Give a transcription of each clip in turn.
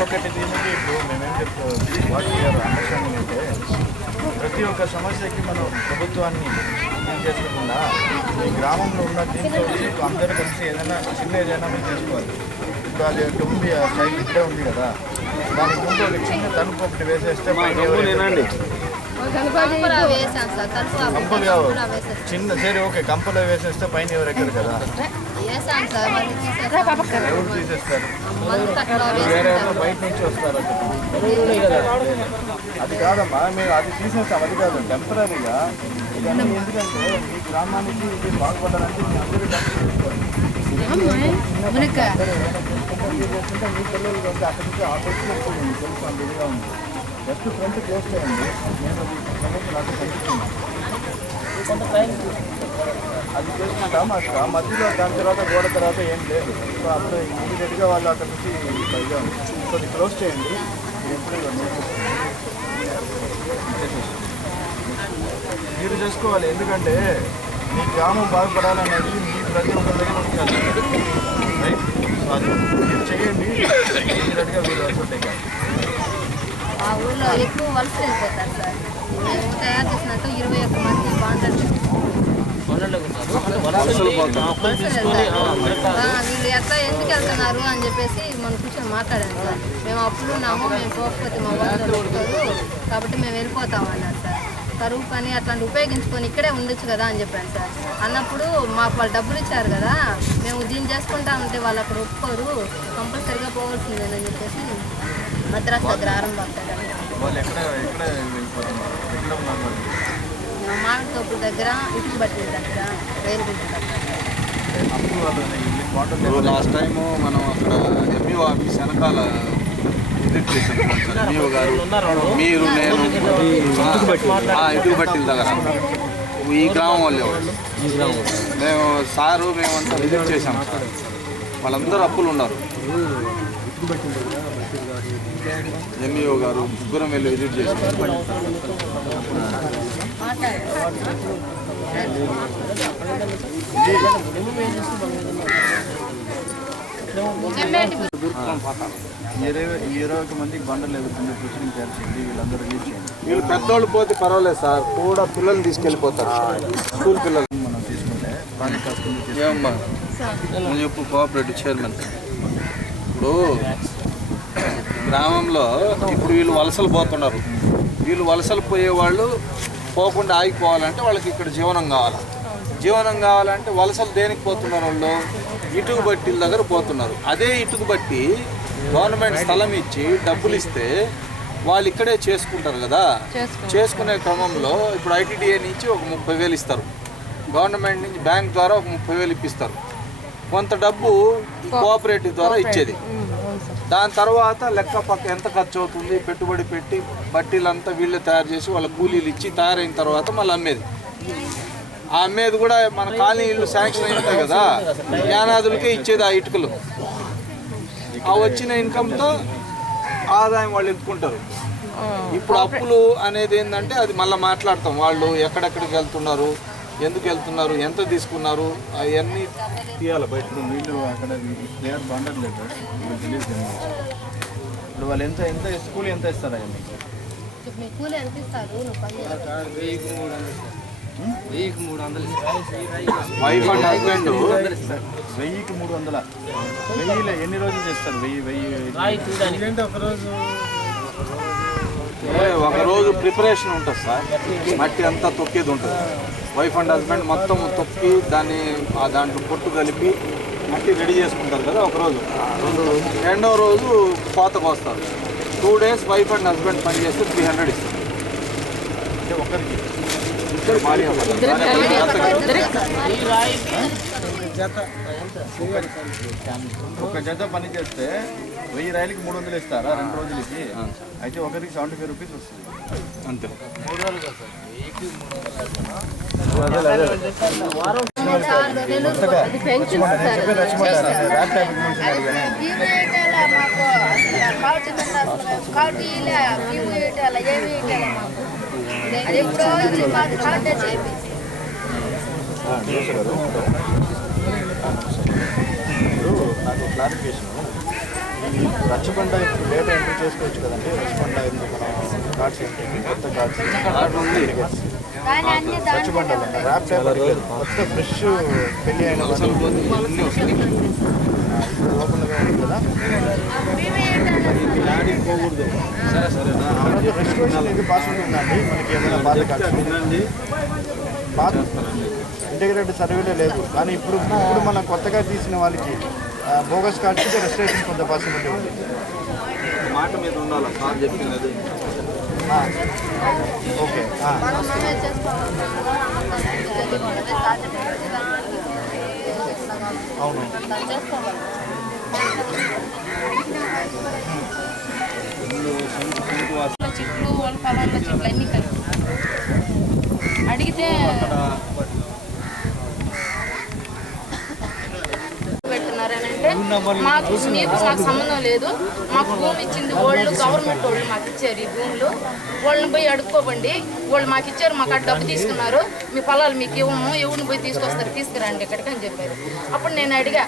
ఒక్కటి దీనికి ఇప్పుడు మేమేం చెప్తాం వాట్ యూఆర్ అండర్స్టాండింగ్ అంటే ప్రతి ఒక్క సమస్యకి మనం ప్రభుత్వాన్ని చేసుకోకుండా ఈ గ్రామంలో ఉన్న దీంతో అందరూ కలిసి ఏదైనా చిన్న ఏదైనా మేము చేసుకోవాలి. ఇప్పుడు అది ఉంది ఆ సైడ్ ఇక్కడే ఉంది కదా, దానికి ముందు ఒక చిన్న తలుపు ఒకటి వేసేస్తే కంపలు కావు చిన్న సరే ఓకే కంపలో వేసేస్తే పైన ఎవరు ఎక్కరు కదా, ఎవరు తీసేస్తారు వేరే బయట నుంచి వస్తారు. అది కాదమ్మా మేము అది తీసేస్తాం, అది కాదు టెంపరీగా. ఇవన్నీ ఎందుకంటే మీ గ్రామానికి ఇది బాగుపడాలంటే మీ అందరూ చేసుకుంటే మీ పిల్లలు కంటే అక్కడి నుంచి ఆపరేషన్ తెలుసు అందుగా ఉంది. జస్ట్ ఫ్రంట్ క్లోజ్ చేయండి, నేను నాకు కనిపిస్తున్నాను. అది చేసుకుంటాం అక్కడ మధ్యలో దాని తర్వాత గోడ తర్వాత ఏం లేదు. సో అప్పుడు ఇమీడియట్గా వాళ్ళు అక్కడ నుంచి పైగా కొద్ది క్లోజ్ చేయండి. మీరు చేసుకోవాలి, ఎందుకంటే మీ గ్రామం బాగుపడాలనేది మీ ప్రతి ఒక్కరి దగ్గర ఉండాలి. రైట్, అది మీరు చేయండి. ఇమీడియట్గా మీరు వర్క్ ఆ ఊళ్ళో ఎక్కువ వలస వెళ్ళిపోతారు సార్. మేము తయారు చేసినట్టు 21 మంది బాండర్లు వీళ్ళు ఎట్లా ఎందుకు వెళ్తున్నారు అని చెప్పేసి మనం కూర్చొని మాట్లాడాను సార్. మేము అప్పుడు ఉన్నాము, మేము పోకపోతే మా వాళ్ళు ఒప్పుకోరు కాబట్టి మేము వెళ్ళిపోతామన్నారు సార్. కరువు పని అట్లాంటి ఉపయోగించుకొని ఇక్కడే ఉండొచ్చు కదా అని చెప్పాను సార్. అన్నప్పుడు మాకు వాళ్ళు డబ్బులు ఇచ్చారు కదా, మేము దీన్ని చేసుకుంటామంటే వాళ్ళు అక్కడ ఒప్పుకోరు, కంపల్సరీగా పోవాల్సిందేనని చెప్పేసి మద్రాసు దగ్గర ఆరంభం మామిడి తోపుల దగ్గర ఇటుకు బట్టి దగ్గర రైలు దగ్గర. లాస్ట్ టైము మనం అక్కడ ఎంఈఓ ఆఫీస్ వెనకాల విజిట్ చేసాం ఎంఈఓ గారు, మీరు, నేను ఇటుకు బట్టిల దగ్గర ఈ గ్రామం వాళ్ళే మేము సారు మేమంతా విజిట్ చేసాం సార్. వాళ్ళందరూ అప్పులు ఉన్నారు. ఎంఈఓ గారు ముగ్గురం వెళ్ళి విజిట్ చేసాం. మందికి బండలు ఎదుగుతుంది ప్రొసీడింగ్ తయారు చేయండి. వీళ్ళందరూ రిలీజ్ చేయండి. వీళ్ళు పెద్దోళ్ళు పోతే పర్వాలేదు సార్, కూడా పిల్లల్ని తీసుకెళ్ళిపోతారు. స్కూల్ పిల్లలు మనం తీసుకుంటే ఏమమ్మా నువ్వు చెప్పు కోఆపరేటివ్ చైర్మన్. ఇప్పుడు గ్రామంలో ఇప్పుడు వీళ్ళు వలసలు పోతున్నారు. వీళ్ళు వలసలు పోయేవాళ్ళు పోకుండా ఆగిపోవాలంటే వాళ్ళకి ఇక్కడ జీవనం కావాలి. జీవనం కావాలంటే వలసలు దేనికి పోతున్నారు? వాళ్ళు ఇటుకు బట్టీల దగ్గర పోతున్నారు. అదే ఇటుకు బట్టి గవర్నమెంట్ స్థలం ఇచ్చి డబ్బులు ఇస్తే వాళ్ళు ఇక్కడే చేసుకుంటారు కదా. చేసుకునే క్రమంలో ఇప్పుడు ఐటీడీఏ నుంచి ఒక 30,000 ఇస్తారు, గవర్నమెంట్ నుంచి బ్యాంక్ ద్వారా ఒక 30,000 ఇప్పిస్తారు. కొంత డబ్బు కోఆపరేటివ్ ద్వారా ఇచ్చేది. దాని తర్వాత లెక్క పక్క ఎంత ఖర్చు అవుతుంది, పెట్టుబడి పెట్టి బట్టీలంతా వీళ్ళే తయారు చేసి వాళ్ళ కూలీలు ఇచ్చి తయారైన తర్వాత మళ్ళీ అమ్మేది. ఆ అమ్మేది కూడా మన కాలనీ ఇల్లు శాంక్షన్ అయినాయి కదా, జ్ఞానాదులకే ఇచ్చేది ఆ ఇటుకలు. ఆ వచ్చిన ఇన్కమ్తో ఆదాయం వాళ్ళు ఎత్తుకుంటారు. ఇప్పుడు అప్పులు అనేది ఏంటంటే అది మళ్ళీ మాట్లాడతాం. వాళ్ళు ఎక్కడెక్కడికి వెళ్తున్నారు, ఎందుకు వెళ్తున్నారు, ఎంత తీసుకున్నారు, అవన్నీ తీయాలి బయట. వీళ్ళు అక్కడ ప్లేయర్ బాండర్ లేదు రిలీజ్ చేయండి. ఇప్పుడు వాళ్ళు ఎంత ఎంత స్కూల్ ఎంత ఇస్తారు? అవన్నీ వైఫ్ అండ్ హస్బెండ్ 1000కి 300. 1000 ఎన్ని రోజులు చేస్తారు? 1000 ఒక రోజు ప్రిపరేషన్ ఉంటుంది సార్. మట్టి అంతా తొక్కేది ఉంటుంది. వైఫ్ అండ్ హస్బెండ్ మొత్తం తొక్కి దాన్ని దాంట్లో పొట్టు కలిపి మట్టి రెడీ చేసుకుంటారు కదా ఒకరోజు. రెండవ రోజు కోతకు వస్తారు. 2 days వైఫ్ అండ్ హస్బెండ్ పని చేస్తే 300 ఇస్తారు. అంటే ఒకరికి ఒక జత పని చేస్తే 1000 రాయలకి 300 ఇస్తారా 2 రోజులకి? అయితే ఒకరికి 75 రూపీస్ వస్తుంది అంతే. 3 రోజులు కదా సార్. పెన్షన్ కాబట్టి కాబట్టి అలా ఏమి మాకు అది ఎప్పుడో మాకు కాబట్టి చెప్పి ఇప్పుడు నాకు క్లారిఫికేషన్, రచ్చబండ ఇప్పుడు డేటా ఎంట్రీ చేసుకోవచ్చు కదండి. రచ్చబండ ఎందుకు మనం కార్డ్స్ ఏంటి, కొత్త కార్డ్స్ రచ్చబండలో ర్యాప్ పేపర్ కొత్త ఫ్రెష్ పెళ్ళి అయిన ఇప్పుడు ఓపెన్గా ఉంది కదా. రెస్ట్రిక్షన్ ఇది పాసిబుల్ ఉందండి. మనకి ఏమైనా పాత కార్డ్స్ పాత ఇంటిగ్రేటెడ్ సర్వేలే లేదు, కానీ ఇప్పుడు మనం కొత్తగా తీసిన వాళ్ళకి బోగస్ కార్డ్స్కి రెజిస్ట్రేషన్ కొంత పాసిబిలిటీ ఉంది. మాట మీద ఉండాలి సార్ చెప్తున్నది. ఓకే, అవును. చెట్లు వాళ్ళ పొలంలో చెట్లు అన్నీ కలిపి అడిగితే పెడుతున్నారనంటే మాకు మీకు నాకు సంబంధం లేదు, మాకు భూమి ఇచ్చింది వాళ్ళు, గవర్నమెంట్ వాళ్ళు మాకు ఇచ్చారు ఈ భూములు, వాళ్ళని పోయి అడుక్కోబండి, వాళ్ళు మాకు ఇచ్చారు, మాకు ఆ డబ్బు తీసుకున్నారు, మీ పొలాలు మీకు ఇవ్వము, ఎవరిని పోయి తీసుకొస్తారు, తీసుకురండి ఇక్కడికి అని చెప్పారు. అప్పుడు నేను అడిగా,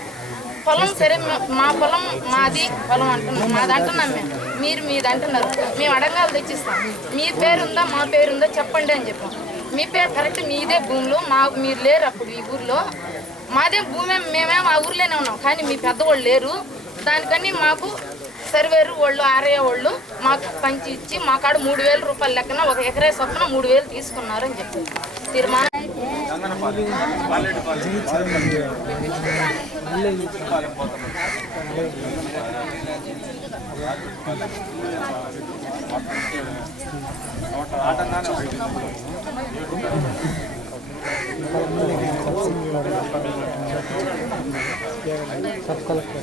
పొలం సరే మా పొలం మాది పొలం అంటున్నాం, మాది అంటున్నాం మీరు మీది అంటున్నారు, మేము అడంగాలు తెచ్చిస్తాం, మీ పేరుందా మా పేరుందా చెప్పండి అని చెప్పాం. మీ పేరు కరెక్ట్, మీదే భూములు, మీరు లేరు అప్పుడు ఈ ఊర్లో, మాదే భూమి, మేమేమో ఆ ఊర్లోనే ఉన్నాం, కానీ మీ పెద్దవాళ్ళు లేరు, దానికని మాకు సర్వేరు వాళ్ళు ఆర్ఏ వాళ్ళు మాకు పంచి ఇచ్చి మా కాడ 3,000 రూపాయల లెక్కన ఒక ఎకరే చొప్పున 3,000 తీసుకున్నారు అని చెప్పారు. తీర్మానం सब कलेक्टर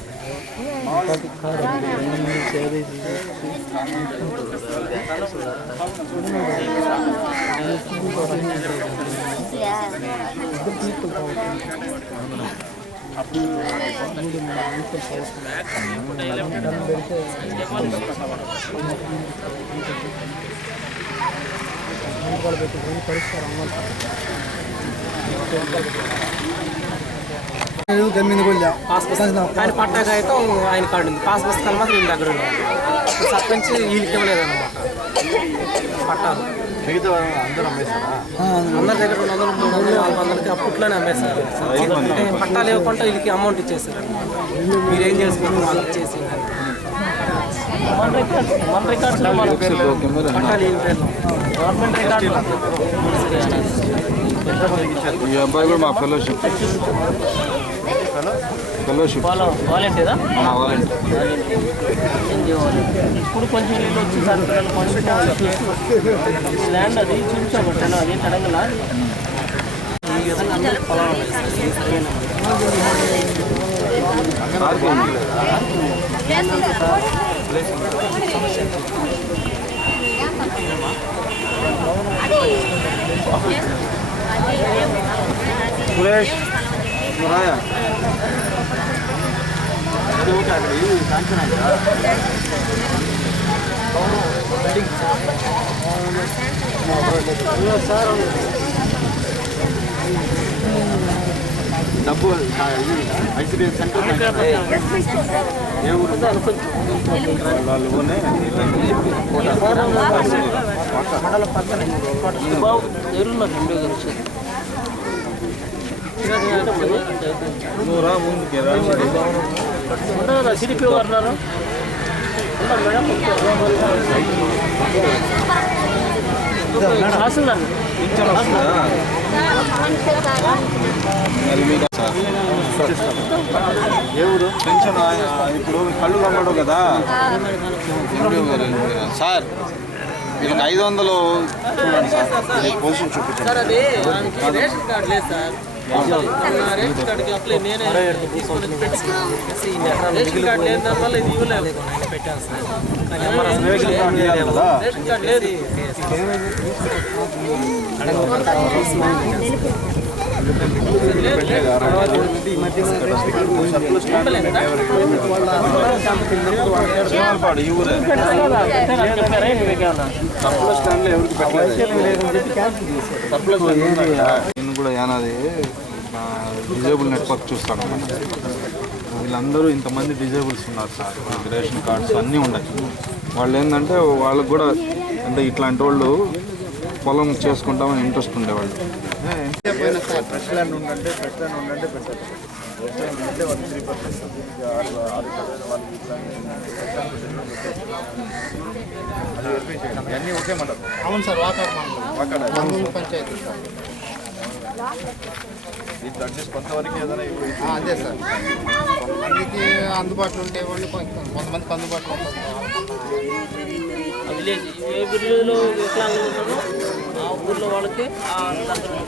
ఆయన పట్టాక అయితే ఆయన కార్డు ఉంది, పాస్ పుస్తకాలు మాత్రం వీళ్ళ దగ్గర ఉన్నాయి. సర్పంచ్ వీళ్ళకి ఇవ్వలేదన్నమాట పట్టాలు. మిగతా అందరూ అమ్మేస్తారా? అందరి దగ్గర 200, 300, 400 అప్పట్లోనే అమ్మేస్తారు. పట్టాలు ఇవ్వకుండా వీళ్ళకి అమౌంట్ ఇచ్చేసారు అనమాట. మీరు ఏం చేసుకుంటారు వాళ్ళు ఇచ్చేసి మన రికార్డ్స్ పట్టాలు వీళ్ళ పేర్లు గవర్నమెంట్ రికార్డు. ఈ అబ్బాయి కూడా మా ఫెలోషిప్ వాలంటీరా వాలంటీర్. ఇప్పుడు కొంచెం ఇల్లు వచ్చి సార్ కొంచెం ల్యాండ్ అది చూపించబట్టాను, అది తడంగలా ఈ విధంగా అందరూ పొలాలు సురేష్ రాయా డబ్బు ఐసిడిఎస్ సెంటర్ ఏ ఊరు సిడిపి వారు రాసిందండి. ఏ ఊరు పెన్షన్ ఇప్పుడు కళ్ళు కమ్మడు కదా సార్. మీకు 500 చూడండి సార్, పొజిషన్ చూపించండి సార్. అది రేషన్ కార్డు లేదు సార్, రేషన్ కార్డుకి అప్లై నేనే తీసుకొని పెట్టాను. రేషన్ కార్డు లేని దానివల్ల ఇది ఇవ్వలేదు. పెట్టాను సార్, రేషన్ కార్డు లేదు. జీవనపాడు ఈ ఊరే సప్లై స్టాండ్లో ఎవరికి నేను కూడా యానాది డిజేబుల్ నెట్వర్క్ చూస్తాను అన్నమాట. వీళ్ళందరూ ఇంతమంది డిజేబుల్స్ ఉన్నారు సార్, రేషన్ కార్డ్స్ అన్నీ ఉన్నాయి. వాళ్ళు ఏంటంటే వాళ్ళకు కూడా అంటే ఇట్లాంటి వాళ్ళు పొలం చేసుకుంటామని ఇంట్రెస్ట్ ఉండేవాళ్ళు. ఫ్రెష్ ల్యాండ్ ఉందంటే పెట్టారు ఫ్రెష్ ల్యాండ్ ఉంటే వాళ్ళు 3% అన్నీ ఒకే మండలం. అవును సార్, వాకాడు పంచాయతీ సార్. దీంట్లో అడ్జస్ట్ కొంతవరకు ఏదైనా అదే సార్, కొంతమందికి అందుబాటులో ఉంటే వాళ్ళు కొంతమందికి అందుబాటులో ఉంటుంది. విలేజ్ ఏ విలేజ్లో వికలాంగులు ఉన్నారో ఆ ఊర్లో వాళ్ళకి ఆ గవర్నమెంట్